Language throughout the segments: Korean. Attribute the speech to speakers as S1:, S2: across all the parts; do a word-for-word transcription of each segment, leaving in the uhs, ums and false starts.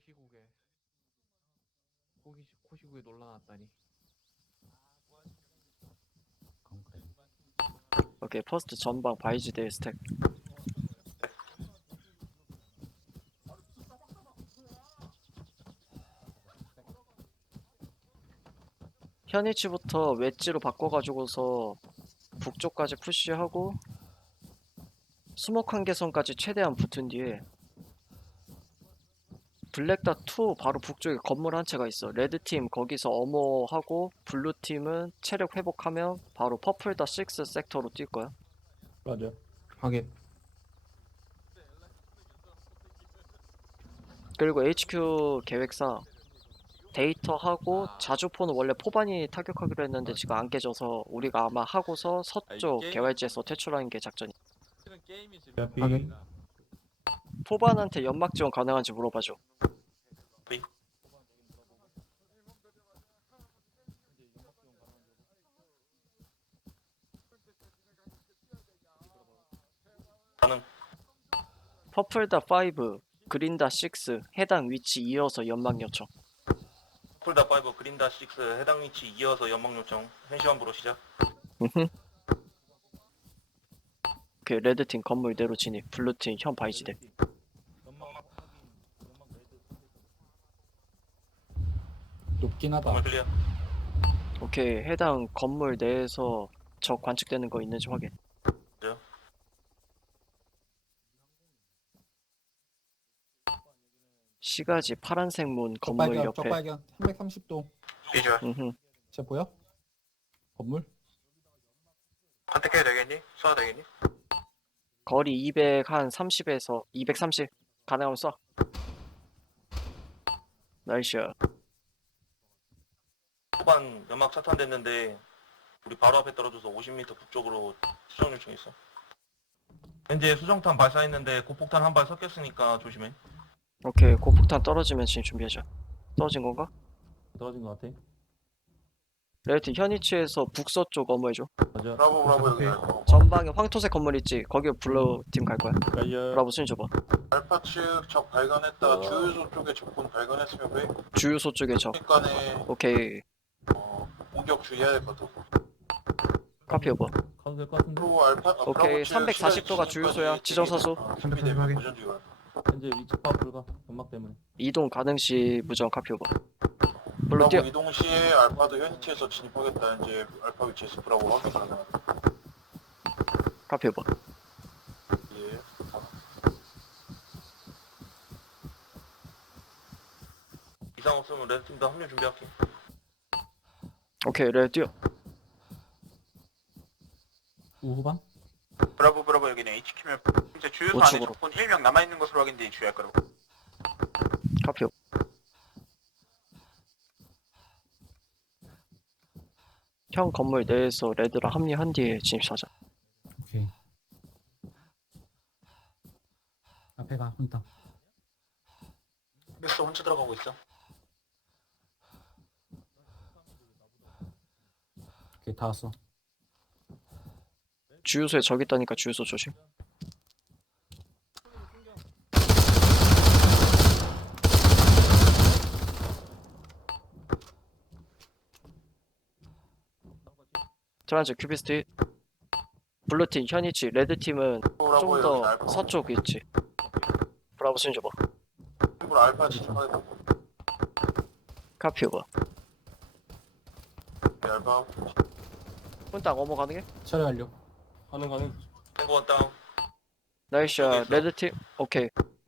S1: 코시국에 코기, 코시국에 놀라놨다니.
S2: 오케이, 퍼스트 전방 바이지 대 스택. 현위치부터 웨지로 바꿔가지고서 북쪽까지 푸시하고 수목 한계선까지 최대한 붙은 뒤에 블랙닷 투 바로 북쪽에 건물 한 채가 있어. 레드팀 거기서 어머하고 블루팀은 체력 회복하면 바로 퍼플닷 식스 섹터로 뛸 거야.
S3: 맞아.
S1: 확인.
S2: 그리고 에이치큐 계획상 데이터하고 자주포는 원래 포반이 타격하기로 했는데 지금 안 깨져서 우리가 아마 하고서 서쪽 개활지에서 퇴출하는 게 작전이야.
S1: 확인.
S2: 포반한테 연막 지원 가능한지 물어봐줘.
S4: 가능.
S2: 퍼플닷 파이브, 그린닷 식스 해당 위치 이어서 연막 요청.
S4: 쿨다 파이브 그린다 식스 해당 위치 이어서 연막 요청. 현시간부로 시작.
S2: 음흠. 오케이, 레드팀 건물대로 진입, 블루팀 현 바이지대.
S3: 높긴 하다.
S4: 건물 클리어.
S2: 오케이, 해당 건물 내에서 적 관측되는 거 있는지 확인.
S4: 맞아요.
S2: 시가지 파란색 문
S3: 적
S2: 건물
S3: 발견,
S2: 옆에.
S3: 적 발견. 삼백삼십 도.
S4: 비주얼.
S2: 음흠.
S3: 쟤 보여? 건물?
S4: 선택해야 되겠니? 쏴야 되겠니?
S2: 거리 이백 한 삼십에서 이백삼십 가능하면 쏴. 나이스.
S4: 후반 연막 차탄됐는데 우리 바로 앞에 떨어져서 오십 미터 북쪽으로 수정 요청했어. 현재 수정탄 발사했는데 고폭탄 한 발 섞였으니까 조심해.
S2: 오케이, 고폭탄 떨어지면 지금 준비하자. 떨어진 건가?
S3: 떨어진 것 같아.
S2: 레드팀 현위치에서 북서쪽 어머해줘.
S3: 맞아.
S4: 브라보 브라보 여기 알파.
S2: 전방에 황토색 건물 있지? 거기 블루팀 갈 거야.
S3: 맞아.
S2: 브라보 순위 줘봐.
S4: 알파 측 적 발견했다. 주유소 쪽에 적군 발견했으면 왜?
S2: 주유소 쪽에 적.
S4: 간에
S2: 오케이,
S4: 어, 공격 주의해야 될 것 같아.
S2: 카피 오버.
S3: 가도 될 것 같은데.
S4: 프로 알파. 어,
S2: 오케이,
S4: 브라보 측
S2: 삼백사십 도가
S4: 시야에
S2: 주유소야.
S4: 진입까지
S2: 지정사수.
S4: 어,
S1: 삼백사십 확인.
S4: 도전 중이야.
S3: 현재 위치 파악 불가. 연막 때문에.
S2: 이동 가능 시 무전 카피 오버. 블루
S4: 브라보
S2: 뛰어.
S4: 이동 시에 알파도 현위치에서 진입하겠다. 이제 알파 위치에서 브라보 확인 가능하다.
S2: 카피 오버.
S4: 예. 이상 없으면 레드팀도 합류 준비할게.
S2: 오케이, 레드 뛰어.
S3: 우후반?
S4: 브라보 브라보 여기는 에이치큐면 이제 주유소 안에
S2: 우측으로.
S4: 적군 일 명 남아있는 것으로 확인되니 주의할 거라고.
S2: 카피 오버. 형 건물 내에서 레드랑 합류한 뒤에 진입하자.
S3: 오케이. 앞에 가, 혼자.
S4: 맥스 혼자 들어가고 있어.
S3: 오케이, 다 왔어.
S2: 주유소에 적 있다니까 주유소 조심. 트란즈 큐비스트. 블루팀 현이치, 레드팀은 좀 더 서쪽 있지. 브라보 순위 줘봐.
S4: 일부러 알파 진입하겠다.
S2: 카피 오버.
S4: 알파.
S2: 혼딱 어머 가능해?
S3: 처리 완료.
S4: 가능 가능. 탱고 다운.
S2: 나이스야. 레드팀 오케이.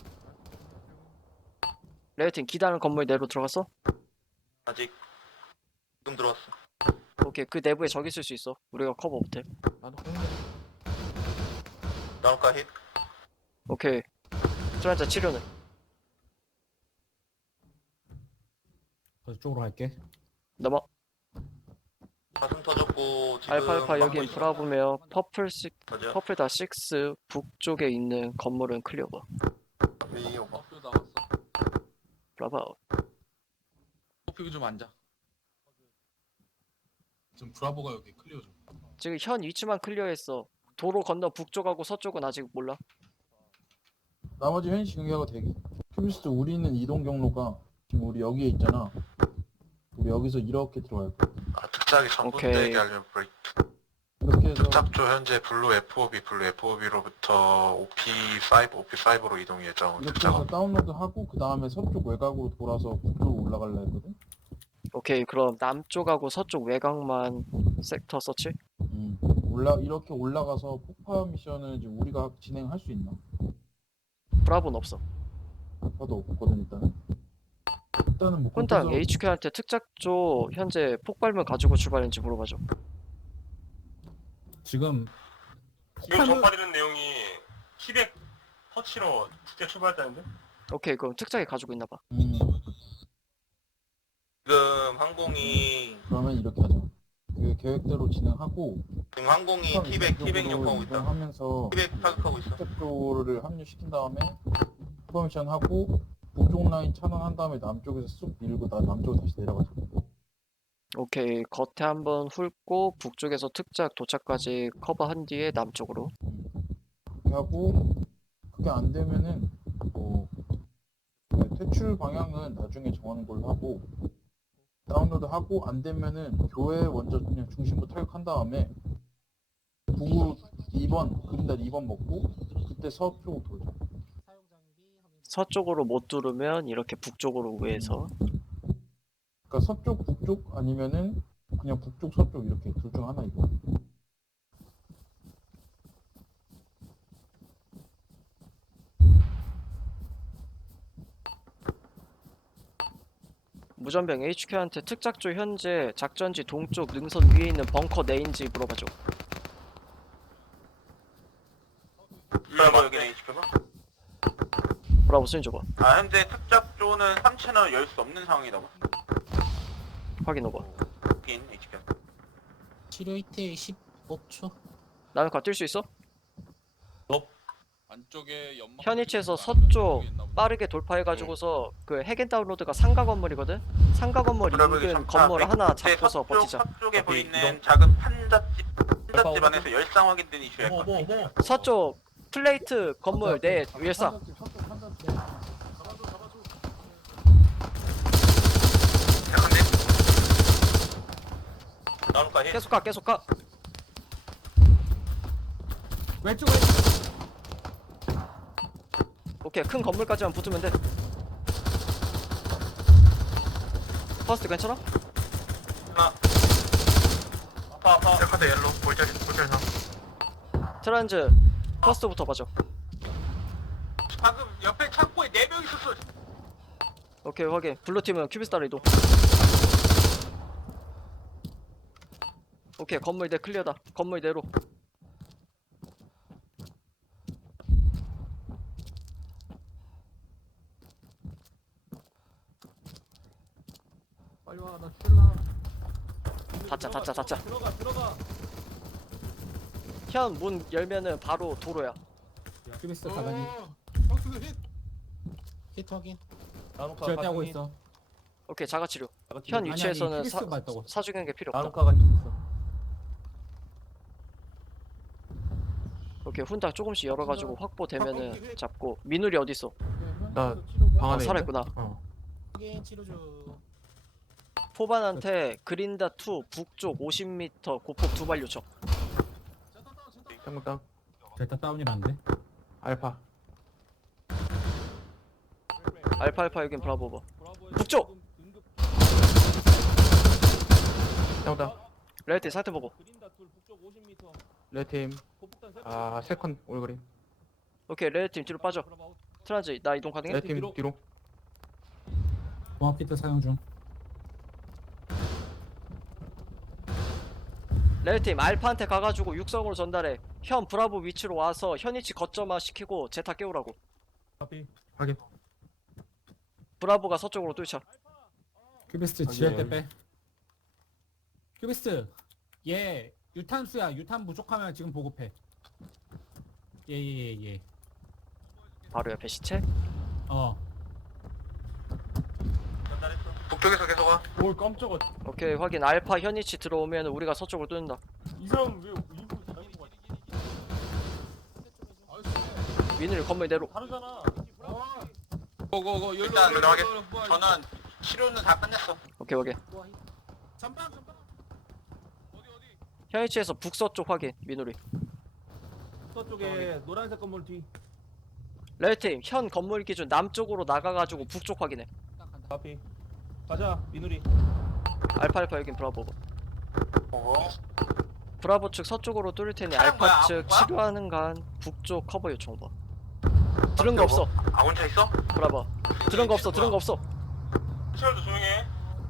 S2: 레드팀 기다는 건물 내로 들어갔어?
S4: 아직 지금 들어왔어.
S2: 오케이, 그 내부에 적 있을 수 있어. 우리가 커버 못해.
S1: 나도
S4: 나노카 힛.
S2: 오케이. 트란자 치료는?
S3: 그쪽으로 갈게.
S2: 넘어.
S4: 가슴 터졌고 지금
S2: 알파알파
S4: 막고
S2: 여긴
S4: 있어.
S2: 브라보며 퍼플 식
S4: 맞아.
S2: 퍼플 다 식스 북쪽에 있는 건물은 클리어버.
S4: 이 오버.
S2: 브라보.
S5: 뽑히고 좀 앉아.
S6: 지금 브라보가 여기 클리어 좀.
S2: 지금 현 위치만 클리어했어. 도로 건너 북쪽하고 서쪽은 아직 몰라.
S3: 나머지 현시 중계하고 대기.
S7: 큐비스트 우리는 이동 경로가 지금 우리 여기에 있잖아. 우리 여기서 이렇게 들어갈 거야.
S4: 아, 특작이
S2: 오케이.
S4: 하려면 브레이크.
S7: 이렇게 해서
S4: 특작조 현재 블루 에프오비, 블루 에프오비로부터 오피 오, 오피 오로 이동 예정.
S7: 이렇게 해서 다운로드 하고 그 다음에 서쪽 외곽으로 돌아서 북쪽으로 올라갈라 했거든.
S2: 오케이, 그럼 남쪽하고 서쪽 외곽만 섹터 서치?
S7: 음. 올라 이렇게 올라가서 폭파 미션을 지금 우리가 진행할 수 있나?
S2: 브라보는 없어.
S7: 폭파도 없거든 일단은. 일단은 뭐
S2: 혼당
S7: 그래서
S2: 에이치큐한테 특작조 현재 폭발물 가지고 출발했는지 물어봐줘.
S3: 지금
S4: 지금 전파되는 내용이 티백 터치로 국제 출발했다는데?
S2: 오케이, 그럼 특작이 가지고 있나봐.
S7: 음,
S4: 지금 항공이
S7: 그러면 이렇게 하자. 그 계획대로 진행하고
S4: 지금 항공이 티백 티백 역하고 있다.
S7: 하면서
S4: 티백 타격하고 있어.
S7: 스텝조를 합류시킨 다음에 퍼미션 하고 북쪽 라인 찬원한 다음에 남쪽에서 쑥 밀고 나 남쪽으로 다시 내려가자.
S2: 오케이, 겉에 한번 훑고 북쪽에서 특작 도착까지 커버한 뒤에 남쪽으로.
S7: 그렇게 하고 그게 안 되면은 뭐 그 퇴출 방향은 나중에 정하는 걸로 하고 다운로드 하고 안 되면은 교회 먼저 그냥 중심부터 타격한 다음에 북으로 이 번 그린달 이 번 먹고 그때 서쪽으로 돌자.
S2: 서쪽으로 못 두르면 이렇게 북쪽으로 우회해서.
S7: 그러니까 서쪽 북쪽 아니면은 그냥 북쪽 서쪽 이렇게 둘 중 하나 이거.
S2: 무전병 에이치큐한테 특작조 현재 작전지 동쪽 능선 위에 있는 벙커 내인지 물어봐줘.
S4: 브라보 여기는 에이치큐가?
S2: 브라보 수인 줘봐.
S4: 아 현재 특작조는 삼 채널 열 수 없는 상황이라고.
S2: 확인 오버.
S4: 여긴 에이치큐.
S3: 치료 이태 십오 초.
S2: 나는 가 뛸 수 있어?
S5: 안쪽에 연막
S2: 현위치에서
S5: 뿌리고 있는
S2: 서쪽
S5: 쪽에 있나 보네.
S2: 빠르게 돌파해가지고서 그 핵앤 다운로드가 상가 건물이거든? 상가 건물 인근 건물 하나 잡고서
S4: 서쪽,
S2: 버티자.
S4: 서쪽에
S1: 오케이,
S4: 보이는
S1: 이동.
S4: 작은 판잣집 판잣집 안에서 열상 확인된 이슈야.
S6: 뭐, 뭐, 뭐.
S2: 서쪽 플레이트 건물 내 일상.
S4: 약한데? 나올까 해?
S2: 계속 가 계속 가.
S3: 왼쪽 왼쪽.
S2: 오케이, 큰 건물까지만 붙으면 돼. 퍼스트 괜찮아?
S4: 하나. 아파 아파. 약한데 옐로 볼자리 볼자리 상.
S2: 트란즈 퍼스트부터 봐줘.
S4: 방금 옆에 창고에 네 명 있었어.
S2: 오케이, 확인. 블루팀은 큐비스타로 이동. 오케이, 건물 내 클리어다. 건물 내로.
S1: 빨리 와, 나 출라.
S2: 닫자 닫자 닫자.
S1: 들어가, 들어가.
S2: 현 문 열면은 바로 도로야.
S3: 큐비스 가다니.
S6: 어, 박스 힛.
S3: 히트 확인.
S1: 나노카
S3: 절대하고 있어.
S2: 오케이, 자가치료.
S1: 같이
S2: 현
S3: 아니,
S2: 위치에서는
S3: 아니,
S2: 사,
S3: 큐비스가 있다고.
S2: 사주경계 필요 없다.
S1: 나노카 같이 있어.
S2: 오케이, 훈다 조금씩 열어가지고 확보되면은 잡고. 민울이 어딨어?
S1: 나 방
S2: 아,
S1: 안에
S2: 살아있구나.
S1: 있는데? 어.
S3: 확인 치료 중.
S2: 포반한테 그린다 투 북쪽 오십 미터 고폭 두발 요청.
S1: 장군땅.
S3: 델타 다운이라는데.
S1: 알파.
S2: 알파 알파 여긴 브라보 버. 북쪽!
S1: 장군땅.
S2: 레이티 상태 보고.
S1: 레팀. 아, 세컨 올그린.
S2: 오케이, 레이팀 뒤로 빠져. 트란즈 나 이동 가능해?
S1: 레팀 뒤로.
S3: 공합 키트 사용 중.
S2: 레이팀 알파한테 가가지고 육성으로 전달해. 현 브라보 위치로 와서 현위치 거점화 시키고 제타 깨우라고.
S1: 확인.
S2: 브라보가 서쪽으로 뚫자.
S3: 큐비스
S1: 확인.
S3: 지할 때 빼. 큐비스. 얘 유탄수야. 유탄 부족하면 지금 보급해. 예예예 예, 예.
S2: 바로 옆에 시체.
S3: 어.
S4: 전달했어. 북쪽에서 계속 와.
S1: 뭘 깜짝아.
S2: 오케이, 확인. 알파 현위치 들어오면 우리가 서쪽으로 뚫는다.
S1: 이 사람 왜 일부러 다니는 거야?
S2: 민울 건물 내로.
S1: 다르잖아.
S5: 어, 고고고 열로
S4: 일단
S5: 열로,
S4: 들어가게.
S5: 열로, 열로.
S4: 저는 치료는 다 끝냈어.
S2: 오케이 오케이.
S3: 전방 전방.
S5: 어디 어디?
S2: 현 위치에서 북서쪽 확인. 민우리.
S1: 서쪽에 노란색 건물 뒤.
S2: 레드팀 현 건물 기준 남쪽으로 나가가지고 북쪽 확인해.
S1: 카피. 가자 민우리.
S2: 알파 알파 여긴 브라보.
S4: 어.
S2: 브라보 측 서쪽으로 뚫을 테니
S4: 차량
S2: 알파
S4: 뭐야?
S2: 측
S4: 뭐야?
S2: 치료하는 간 북쪽 커버 요청 봐. 들은 거 없어.
S4: 아 혼자 있어?
S2: 브라보. 들은 거 없어. 들은 거 없어.
S4: 시설도 조용해.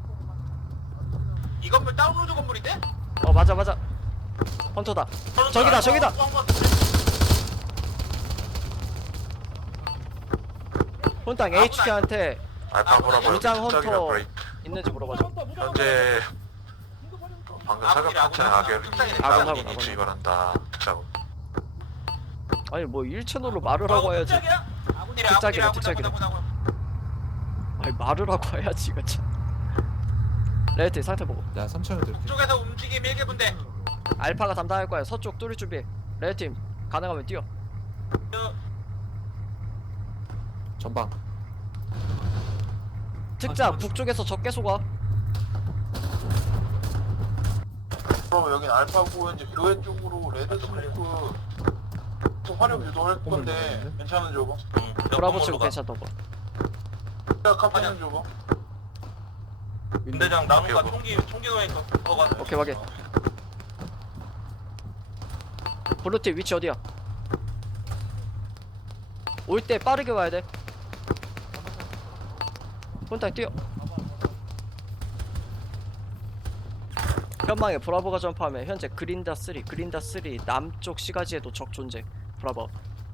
S4: 이 건물 다운로드 건물인데?
S2: 어 맞아 맞아. 헌터다. 저기다, 저기다. 혼당 에이치케이한테
S4: 알파 보라보
S2: 무장 헌터 있는지 물어봐줘.
S4: 현재 방금 사격한테 악연이
S2: 아군, 아군,
S4: 아군이 주의 바란다. 자고.
S2: 아니 뭐 일 채널로 말을 하고 해야지. 특작이래, 특작이래. 아니 말을 하고 해야지 이거 참. 레드팀 상태 보고.
S1: 야 삼천원 들게.
S4: 쪽에서 움직임 일개 분대.
S2: 알파가 담당할 거야. 서쪽 뚫을 준비. 레드팀 가능하면 뛰어.
S1: 전방.
S2: 특작 북쪽에서 적게 쏘가.
S7: 그럼 여긴 알파고 현재 교회 쪽으로 레드 스모크 활용 유도할 건데 괜찮은 조거?
S2: 브라보 측 괜찮다고.
S7: 카페는 조거?
S4: 군대장 나무가 총기 총기 노예 거가.
S2: 오케이 확인. 블루팀 위치 어디야? 올 때 빠르게 와야 돼. 혼자 뛰어. 현망에 브라보가 점프하면 현재 그린다 쓰리, 그린다 쓰리 남쪽 시가지에도 적 존재. 브라보.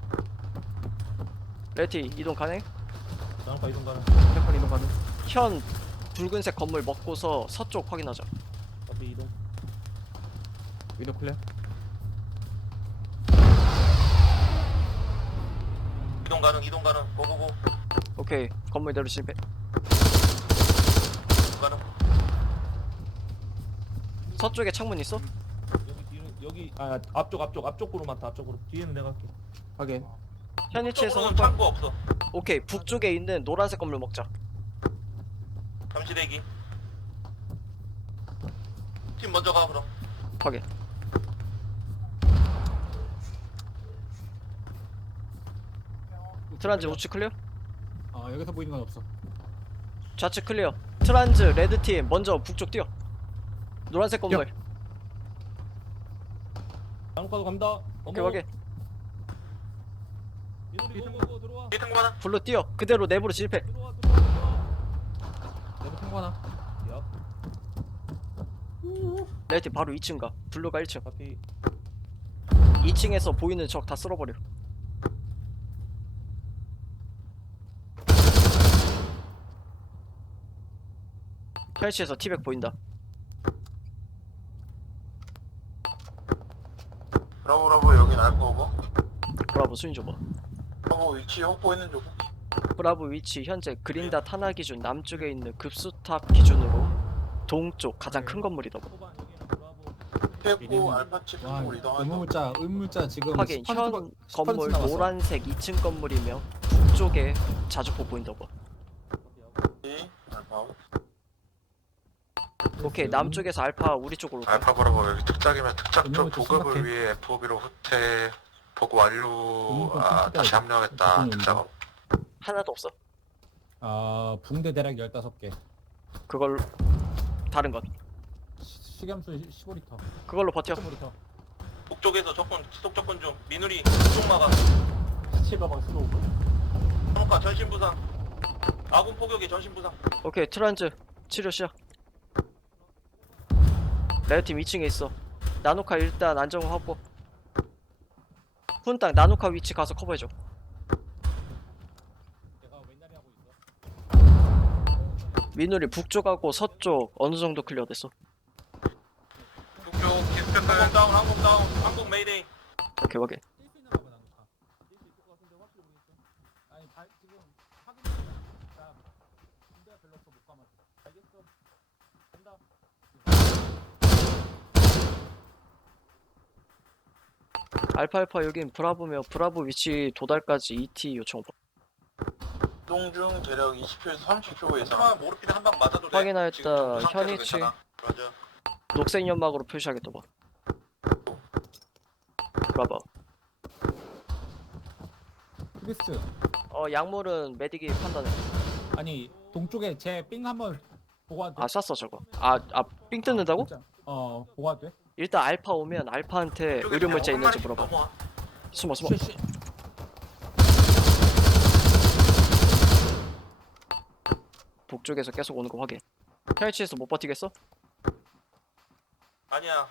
S2: 레티 이동 가능?
S1: 나랑파 이동 가는. 세컨 이동 가는.
S2: 현 붉은색 건물 먹고서 서쪽 확인하자.
S1: 카피 이동. 위도 클리어.
S4: 이동 가능 이동 가능 고고고
S2: 오케이 건물대로 실패.
S4: 가능.
S2: 서쪽에 창문 있어?
S1: 여기 뒤로 여기 아 앞쪽 앞쪽 앞쪽으로 맞다 앞쪽으로. 뒤에는 내가 할게. 확인.
S2: 현 위치에서
S4: 쪽으로는
S2: 한번.
S4: 창고 없어.
S2: 오케이 북쪽에 있는 노란색 건물 먹자.
S4: 잠시 대기. 팀 먼저 가 그럼.
S2: 확인. 트란즈 우측 클리어?
S3: 어 여기서 보이는 건 없어.
S2: 좌측 클리어. 트란즈 레드팀 먼저 북쪽 뛰어. 노란색 건물.
S1: 나랑파도 간다.
S2: 오케이 확인.
S1: 민우리 고고고 들어와.
S4: 뒤에 탱고 하나.
S2: 블루 뛰어. 그대로 내부로 진입해.
S1: 들어와 들어와 들어와. 내부 통과 하나. 야.
S2: 레드팀 바로 이 층 가. 블루가 일 층.
S1: 카피.
S2: 이 층에서 보이는 적 다 쓸어버려. 펼치에서 티백 보인다.
S7: 브라보 브라보 여긴 알파고
S2: 브라보 수인 줘봐.
S7: 브라보 위치 확보했는 조거?
S2: 브라보 위치 현재 그린다 타나 기준 남쪽에 있는 급수탑 기준으로 동쪽 가장 큰 건물이다.
S1: 후반 여기는 브라보.
S7: 했고 알파 칩
S3: 와
S7: 쪽으로 이동하자.
S3: 의문물자 의문물자 지금
S2: 확인.
S3: 스펀지
S2: 현
S3: 바- 스펀지
S2: 건물
S3: 나왔어.
S2: 노란색 이 층 건물이며 북쪽에 자주포 보인다고.
S7: 알파
S2: 오케이 남쪽에서 알파 우리 쪽으로 가.
S4: 알파 보라보 여기 특작이면 특작 쪽
S3: 음료수
S4: 보급을
S3: 생각해.
S4: 위해 에프오비로 후퇴 보고 완료.
S3: 음료수
S4: 아
S3: 생각해.
S4: 다시 합류하겠다.
S3: 무슨
S4: 특작.
S2: 하나도 없어.
S3: 아 붕대 대략 열다섯 개.
S2: 그걸 다른 것.
S3: 시- 식염수 십오 리터.
S2: 그걸로 버텨.
S3: 십오 리터.
S4: 북쪽에서 접근 지속 접근 중. 민우리 북쪽 막아.
S1: 칠가방 스노우.
S4: 한옥가 전신 부상. 아군 포격에 전신 부상.
S2: 오케이 트란즈 치료 시작. 레드팀 이 층에 있어. 나노카 일단 안정 확보. 훈땅 나노카 위치 가서 커버해줘.
S3: 내가 웬날이 하고 있어.
S2: 민우리 북쪽하고 서쪽 어느 정도 클리어됐어?
S4: 북쪽 디스패스. 항공 다운 항공 다운 항공 메이데이.
S2: 오케이 오케이.
S3: 뛸 수 있나 봐 나노카. 뛸 수 있을 것 같은데 확실히 모르겠어. 아니 발 지금 확인 중. 자 붕대가 별로 없어 못 감아. 알겠어. 간다.
S2: 알파알파 여긴 브라보며 브라보 위치 도달까지 이티 요청.
S4: 이동 중 대략 이십 초에서 삼십 초 예상. 모르핀 한 방 맞아도 돼.
S2: 확인하였다.
S4: 지금 그 상태도
S2: 현이치.
S4: 괜찮아. 맞아.
S2: 녹색 연막으로 표시하겠다 봐. 브라보.
S3: 크리스.
S2: 어 약물은 메딕이 판단해.
S3: 아니 동쪽에 제 삥 한번 보고 와도 돼?
S2: 아 쐈어 저거. 아아삥 뜯는다고?
S3: 진짜. 어 보고 와도 돼?
S2: 일단 알파 오면 알파한테 의료 물자 있는지 물어봐.
S4: 넘어와.
S2: 숨어 숨어.
S3: 쉣, 쉣.
S2: 북쪽에서 계속 오는 거 확인. 헬치에서 못 버티겠어?
S4: 아니야.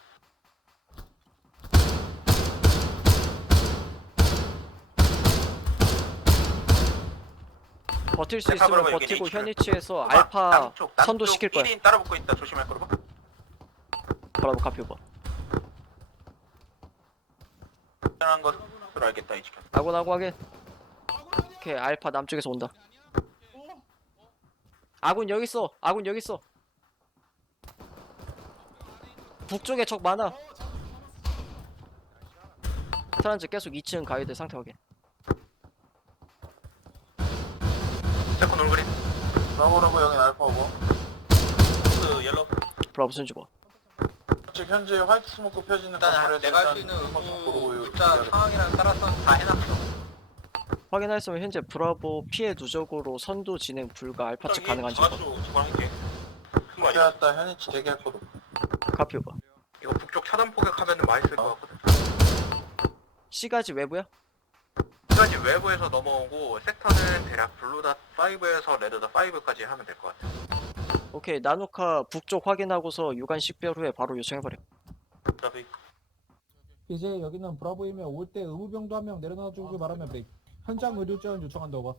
S2: 버틸 수
S4: 알파
S2: 있으면
S4: 브라보 여기
S2: 버티고
S4: H를.
S2: 현위치에서
S4: 아,
S2: 알파
S4: 남쪽, 남쪽
S2: 선도 시킬 거야.
S4: 일 인 따라붙고 있다. 조심할 거로 봐.
S2: 브라보 카피 오버.
S4: 안전한 것으로 알겠다 이 지금.
S2: 아군 아군 확인. 오케이 알파 남쪽에서 온다. 아군 여기 있어. 아군 여기 있어. 북쪽에 적 많아. 트란즈 계속 이 층 가이드 상태 확인.
S4: 세컨 올그린. 브라보라고 여긴 알파 오버. 그 옐로.
S2: 브라보 순주 봐.
S4: 지금 현재 화이트 스모크 펴지는
S5: 일단 내가 할 수 있는 의무 숫자 상황이랑 따라서 다 해놨어.
S2: 확인하였으면 현재 브라보 피해 누적으로 선두 진행 불가 알파 측 가능한지 봐.
S4: 지원할게. 큰거 아니야? 왔다 현이치 대기할 거로.
S2: 카피 오버.
S4: 이거 북쪽 차단 포격하면은 많이 쓸 것 같거든.
S2: C가지 외부야?
S4: 시간이 외부에서 넘어오고 섹터는 대략 블루닷 오에서 레드닷 오까지 하면 될 것 같아.
S2: 오케이 나노카 북쪽 확인하고서 유관 식별 후에 바로 요청해버려.
S4: 트라픽.
S3: 이제 여기는 브라보이면 올 때 의무병도 한 명 내려놔주고 말하면 돼. 현장 의료 지원 요청한다고.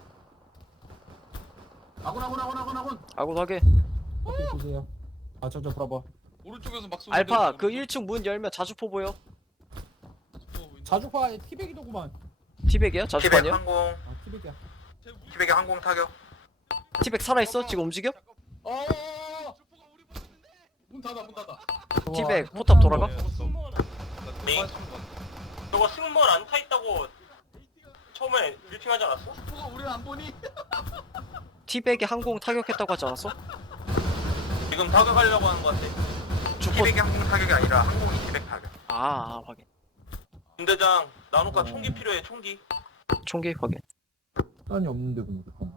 S6: 아군 아군 아군 아군 아군.
S2: 아군 확인.
S3: 커피 주세요. 아 저저 브라보.
S6: 오른쪽에서 막 쏘는데.
S2: 알파 그 일 층 문 열면 자주포 보여.
S3: 자주파 티백이더구만.
S2: 티백이야?
S4: 티백
S2: 자주포 아니야?
S4: 항공.
S3: 아 티백이야.
S4: 티백의 항공 타격.
S2: 티백 살아있어? 지금 움직여?
S6: 어. 문 닫아 문 닫아.
S2: 티백 포탑 돌아가?
S4: 네. 저거 승무원 안 타 있다고 처음에 브리핑하지 않았어?
S6: 슈퍼가 우리 안 보니?
S2: 티백이 항공 타격했다고 하지 않았어?
S4: 지금 타격하려고 하는 것 같아.
S2: 주포
S4: 티백이 항공 타격이 아니라 항공이 티백 타격.
S2: 아, 아 확인.
S4: 군대장 나노카 총기 필요해 총기.
S2: 총기 확인.
S7: 시간이 없는데 그럼.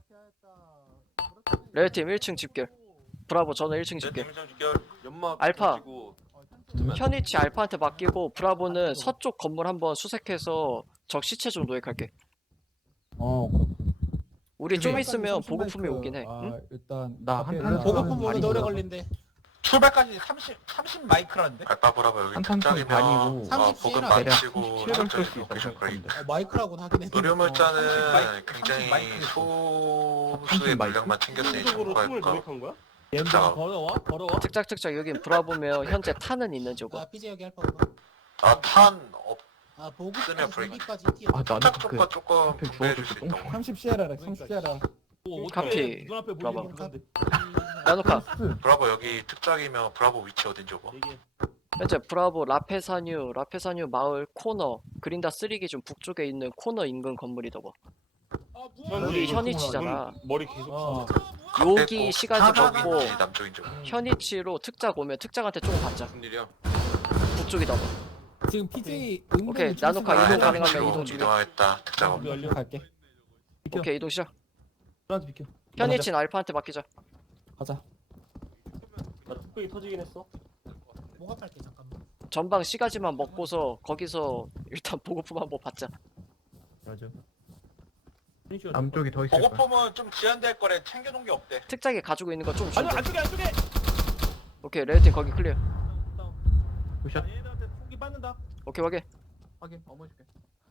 S2: 레드팀 일 층 집결. 브라보 저는 일 층
S4: 내
S2: 집결.
S4: 팀장 직결.
S5: 연막
S2: 알파.
S5: 던지고
S2: 현위치 알파한테 맡기고 브라보는 서쪽 건물 한번 수색해서 적 시체 좀 노획할게.
S7: 어
S2: 우리 좀
S3: 그래.
S2: 있으면
S3: 삼십
S2: 보급품이
S3: 마이크.
S2: 오긴 해.
S3: 아
S2: 응?
S3: 일단
S1: 나
S3: 앞에
S1: 한-
S3: 일단
S1: 한-
S3: 보급품
S1: 많이
S3: 오는데 오래
S1: 들어가.
S3: 걸린대.
S8: 출발까지 삼십, 삼십 마이크라는데?
S4: 알파 브라보 여기
S1: 한탄탄 반이고
S8: 삼십
S4: 보급
S8: 시에나
S1: 대략
S4: 마치고
S1: 칠월
S4: 적절히
S1: 쏠수 있다
S4: 로케이션 거리.
S1: 생각합니다.
S3: 어, 마이크라고는 하긴 해.
S4: 의료물자는
S8: 삼십 마이크,
S4: 굉장히
S8: 삼십 마이크.
S4: 소수의
S1: 삼십 마이크?
S4: 물량만 챙겼으니 참고할 거.
S1: 한 거야?
S3: 얘는
S4: 자.
S3: 걸어와? 걸어와?
S2: 특작 특작 여긴 브라보면 현재 탄은 있는지
S3: 아
S2: 봐.
S3: 피제 여기 할 거고.
S4: 아탄 없.
S3: 아 보급
S4: 쓰면 브레이크.
S3: 까지
S1: 아 나는
S4: 탁
S1: 그
S4: 쪽과 조금
S1: 앞에
S4: 분배해줄 수
S1: 주워줘서
S4: 있던 거.
S3: 삼십 시에라 삼십 시에라.
S2: 카피.
S1: 눈앞에
S2: 브라보.
S1: 보이는 건데.
S2: 나노카
S4: 브라보 여기 특작이면 브라보 위치 어딘지 봐.
S1: 얘기해.
S2: 현재 브라보 라페사뉴 라페사뉴 마을 코너 그린다 쓰리기 좀 북쪽에 있는 코너 인근 건물이다 봐. 우리 현위치잖아.
S1: 머리 계속
S3: 어.
S2: 여기 시간이 먹고
S4: 먹고 남쪽인지 봐.
S2: 현위치로 특작 오면 특작한테 조금 받자.
S5: 무슨 일이야?
S2: 북쪽이다 봐.
S3: 지금 피제
S2: 오케이, 나노카
S4: 아,
S2: 이동 가능하면
S4: 남쪽으로
S2: 이동 준비.
S4: 이동하겠다. 특작 없.
S3: 열려 갈게.
S1: 비켜.
S2: 오케이 이동 시작.
S1: 프란스 비켜.
S2: 현위치는 알파한테 맡기자.
S3: 가자.
S1: 나 뚝배기 터지긴 했어.
S3: 뭐가 갈게 잠깐만.
S2: 전방 시가지만 먹고서 거기서 일단 보급품 한번 받자.
S1: 맞아.
S7: 남쪽이 더 있을 거야.
S8: 보고품은 좀 지연될 거래. 챙겨놓은 게 없대.
S2: 특작이 가지고 있는 거 좀
S1: 아니
S2: 준비.
S1: 안쪽에 안쪽에.
S2: 오케이 레드팀 거기 클리어.
S1: 굿샷. 얘들한테 총기 받는다.
S2: 오케이 확인.
S7: 확인 어머 줄게.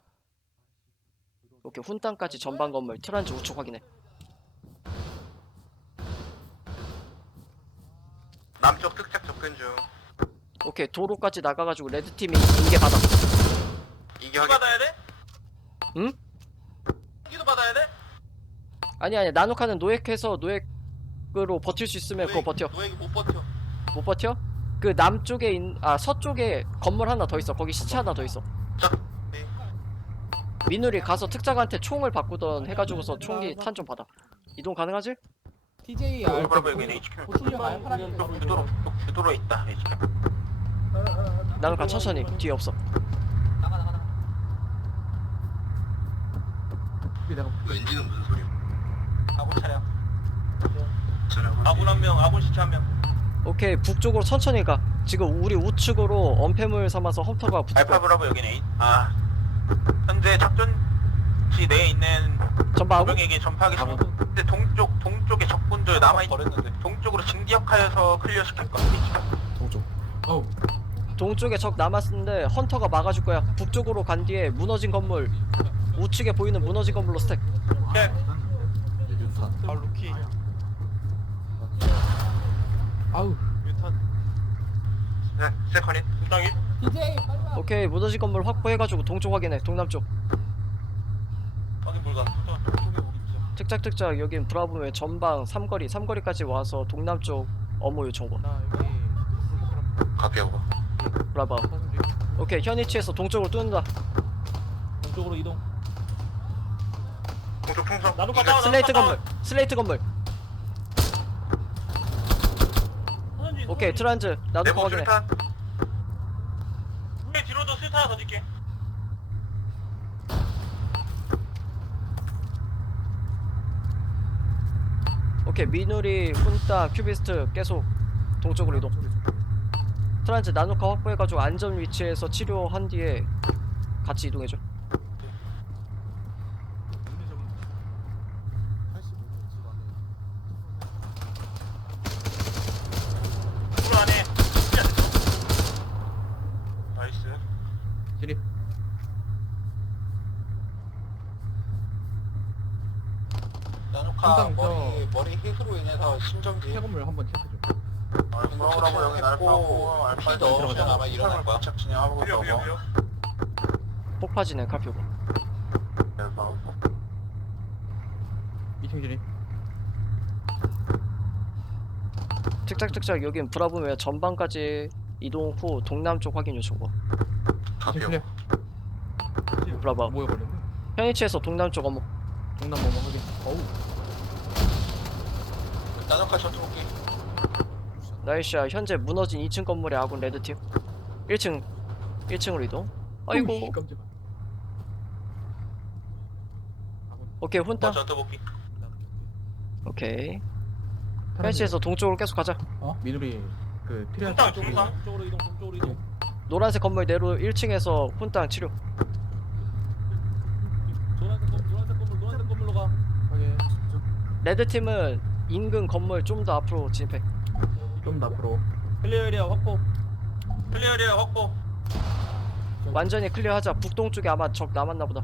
S2: 오케이 훈땅까지 전방 건물 트란즈 우측 확인해.
S4: 남쪽 특작 접근 중.
S2: 오케이 도로까지 나가가지고 레드팀이 인계 받아.
S4: 이게 하게. 받아야 돼?
S2: 응?
S4: 이도 받아야 돼?
S2: 아니 아니 나노카는 노획해서 노획으로 버틸 수 있으면 그거 버텨.
S4: 노획이 못 버텨.
S2: 못 버텨? 그 남쪽에 있, 아 서쪽에 건물 하나 더 있어. 거기 시체 하나 더 있어. 민우리 가서 특장한테 총을 바꾸던 해가지고서 총기 탄 좀 받아. 이동 가능하지?
S3: 티제이
S4: 어,
S3: 알
S4: 브라보 여기는 에이치큐.
S3: 보충력 알파라기
S4: 유도로 유도로 있다 에이치큐.
S2: 나누카 천천히. 뒤에 없어.
S5: 나가 나가 나가.
S8: 왠지는 무슨 소리야?
S4: 아군 차량.
S8: 저라고.
S4: 아군 한 명, 아군 시체 한 명.
S2: 오케이 북쪽으로 천천히 가. 지금 우리 우측으로 엄폐물 삼아서 험터가 붙을
S4: 알파
S2: 거야.
S4: 브라보 여기는 에이. 아 현재 작전지 내에 있는
S2: 전방하고
S4: 고병에게 전파하겠습니다. 근데 동쪽 동쪽에 적군들 남아 있는데 동쪽으로 진기역하여서 클리어 시킬 겁니다.
S7: 동쪽. 어우.
S2: 동쪽에 적 남았는데 헌터가 막아줄 거야. 북쪽으로 간 뒤에 무너진 건물, 우측에 보이는 무너진 건물로 스택.
S4: 네.
S1: 아 루키.
S3: 아우
S4: 네, 세컨인. 땅이.
S3: 티제이 빨리 와.
S2: 오케이 무너진 건물 확보해가지고 동쪽 확인해. 동남쪽.
S4: 확인 불가. 동쪽에 우리 있죠.
S2: 특작 특작 여긴 브라보의 전방 삼거리 삼거리까지 와서 동남쪽 어모 요청고.
S1: 나 여기
S4: 가게하고.
S2: 브라보. 오케이 현 위치에서 동쪽으로 뚫는다.
S1: 동쪽으로 이동.
S4: 동쪽 풍선.
S1: 나도 갔다 와.
S2: 슬레이트 건물. 슬레이트 건물. 오케이 트란즈 나도
S4: 내부
S2: 확인해.
S4: 수류탄. 우리 뒤로도 수류탄 하나 던질게.
S2: 오케이 미누리 훈따 큐비스트 계속 동쪽으로 이동. 트란즈 나누카 확보해가지고 안전 위치에서 치료한 뒤에 같이 이동해줘.
S4: 물 안에. 나이스.
S3: 진입.
S5: 나누카
S3: 항상
S5: 머리 머리 hit으로 인해서 심정지.
S3: 폐건물 한번 체크줘.
S4: 브라보라보 여기 알파고 알파
S5: 피 넣으면 아마 일어날 거야.
S4: 착 진행하고 있어. 위험 위험
S2: 폭파진행 카피오버.
S3: 이 층 진입.
S2: 특작 특작 여긴 브라보의 전방까지 이동 후 동남쪽 확인 요청고.
S3: 이 층 클리어.
S2: 브라보.
S3: 뭐에 걸렸네?
S2: 현 위치에서 동남쪽 어모.
S3: 동남 뭐뭐 확인. 어우.
S5: 나누카 전투복귀.
S2: 나이샤 현재 무너진 이 층 건물의 아군 레드팀. 일 층 일 층으로 이동. 아이고.
S3: 오우, 씨, 깜짝아.
S2: 오케이 훈따.
S4: 전투 복귀.
S2: 오케이. 현 위치에서 동쪽으로 계속 가자.
S3: 어? 미누리 그 필요한
S4: 중상,
S3: 쪽이
S4: 중상.
S1: 동쪽으로 이동. 동쪽으로 이동.
S2: 노란색 건물 내로 일 층에서 훈따 치료.
S1: 노란색 건물, 노란색 건물, 노란색 건물로 가.
S3: 확인.
S2: 레드팀은 인근 건물 좀 더 앞으로 진입해.
S3: 좀 더 앞으로.
S1: 클리어 에리아 확보.
S4: 클리어 에리아 확보.
S2: 완전히 클리어하자. 북동쪽에 아마 적 남았나 보다.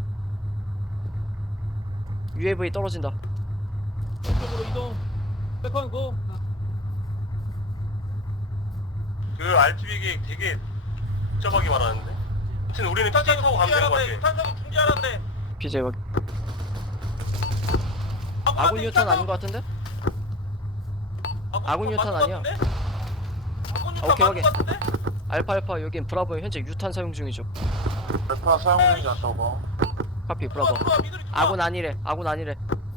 S2: 유에브이 떨어진다.
S1: 동쪽으로 이동. 세컨 고.
S4: 그 알티비기 되게 복잡하게 말하는데. 하여튼 우리는 탄산 타고 가면 되는 거 같아. 탄산이 중지하란데.
S2: 피제 막 아군 유탄 아닌 것 같은데? 아군 유탄 아니야.
S4: 아군
S2: 오케이,
S4: 유탄
S2: 오케이.
S4: 맞는 거 같은데?
S2: 알파 알파 여긴 브라보 현재 유탄 사용 중이죠.
S4: 알파 사용 중이지 않다고.
S2: 카피 브라보.
S4: 들어와, 미들이 들어와.
S2: 아군 아니래. 아군 아니래.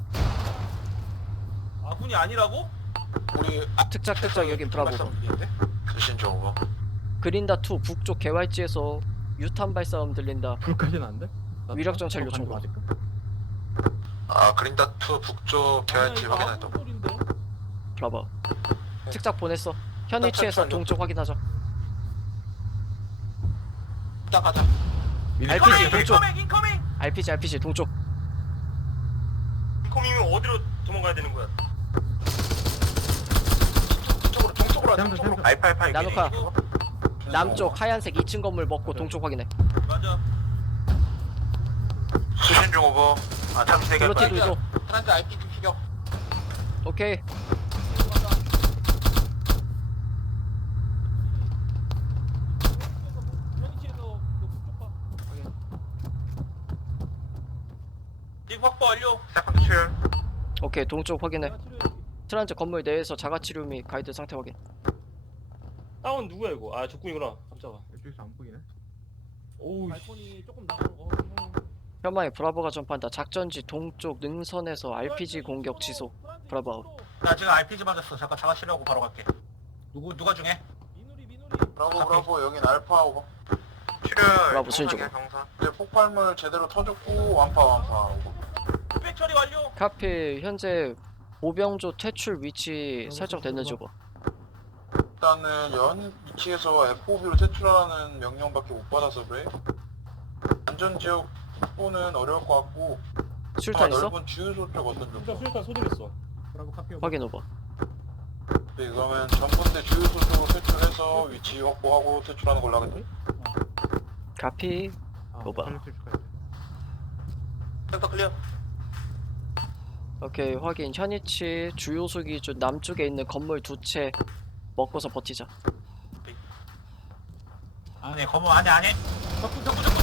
S4: 아군이 아니라고?
S5: 우리
S2: 특작 특작 여긴 브라보.
S4: 수신 정보.
S2: 그린다 투 북쪽 개활지에서 유탄 발사음 들린다.
S3: 불까지는 안 돼? 나
S2: 위력 정찰
S3: 또
S2: 요청.
S3: 간거 맞을까?
S4: 아 그린다투 북쪽 개활지 확인했다.
S1: 확인했다.
S2: 브라보. 특작 보냈어. 현
S5: 일단
S2: 위치에서
S5: 탈출
S2: 동쪽 확인하자.
S5: 딱 가자.
S3: 미누리
S2: 알피지 동쪽.
S4: 인커밍 인커밍.
S2: 알피지 알피지 동쪽.
S4: 인커밍이면 어디로 도망가야 되는 거야? 동쪽으로 동쪽으로
S3: 샘플,
S4: 동쪽으로.
S3: 샘플.
S4: 알파 알파
S2: 나노카. 남쪽 하얀색 이 층 건물 먹고 동쪽 확인해.
S4: 맞아. 수신 중 오버. 아 잠시 대기.
S2: 블루티도 이동.
S5: 트란즈 아이피티 피격.
S2: 오케이.
S1: 현위치에서 그 북쪽 봐.
S4: 닉 확보 완료. 세컨드 출.
S2: 오케이 동쪽 확인해.
S1: 내가 치료해줄게.
S2: 트란즈 건물 내에서 자가치료 및 가이드 상태 확인.
S9: 다운 누구야 이거? 아 적군이구나. 깜짝아.
S3: 이쪽에서 안 보이네.
S9: 오우 씨.
S1: 발코니 조금 나오는 거. 어.
S2: 현망이 브라보가 전파한다. 작전지 동쪽 능선에서 알피지 공격 지속. 브라보 아웃.
S5: 나 지금 알피지 맞았어. 잠깐 자가실하고 바로 갈게. 누구 누가 중에?
S1: 미누리 미누리.
S7: 브라보 브라보 여긴 알파 오버.
S8: 출혈
S2: 브라보 수신 중.
S8: 정상이야, 정상.
S7: 이제 폭발물 제대로 터졌고 완파 완파 오버.
S4: 백 처리 완료.
S2: 카피 현재 보병조 퇴출 위치 설정됐는지 봐.
S7: 일단은 연 위치에서 에프오비로 퇴출하라는 명령밖에 못 받아서 그래. 안전지역 확보는 어려울 것 같고
S2: 수류탄 있어?
S7: 넓은 주유소 쪽 어떤
S1: 진짜
S7: 정도?
S1: 수류탄 소진했어.
S3: 브라보 카피 오버.
S2: 확인 오버.
S7: 네, 그러면 전분대 주유소 쪽으로 퇴출해서 위치 확보하고 퇴출하는 걸로 하겠네.
S2: 카피 오버.
S4: 섹터 클리어.
S2: 오케이 확인. 현위치 주요소 기준 남쪽에 있는 건물 두 채 먹고서 버티자.
S5: 안에 검은 안에 안에.
S3: 적군 적군 적군.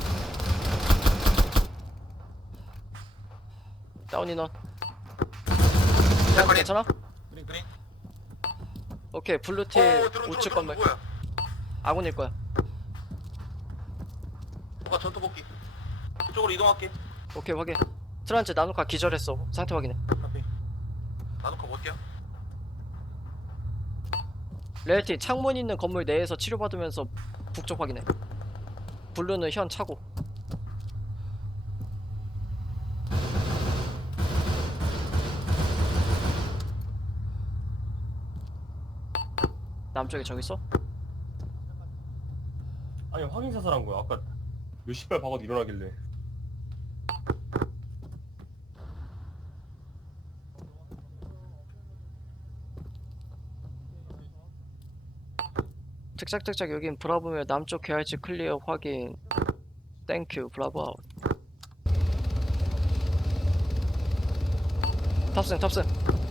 S2: 다운 인원.
S8: 샷건이.
S2: 괜찮아?
S5: 그린 그린.
S2: 오케이 블루팀
S8: 오, 드론
S2: 우측
S8: 드론
S2: 건물
S8: 누구야?
S2: 아군일 거야.
S4: 누가 전투 복귀. 그쪽으로 이동할게.
S2: 오케이 확인. 트란즈 나노카 기절했어. 상태 확인해.
S8: 나도 그거 못 뛰어.
S2: 레이티 창문 있는 건물 내에서 치료받으면서 북쪽 확인해. 블루는 현 차고. 남쪽에 적 있어?
S9: 아니 확인 사살한 거야. 아까 몇십 발 박아도 일어나길래.
S2: 특작 특작 여긴 브라보며 남쪽 계열지 클리어 확인. 땡큐 브라보 아웃. 탑승 탑승.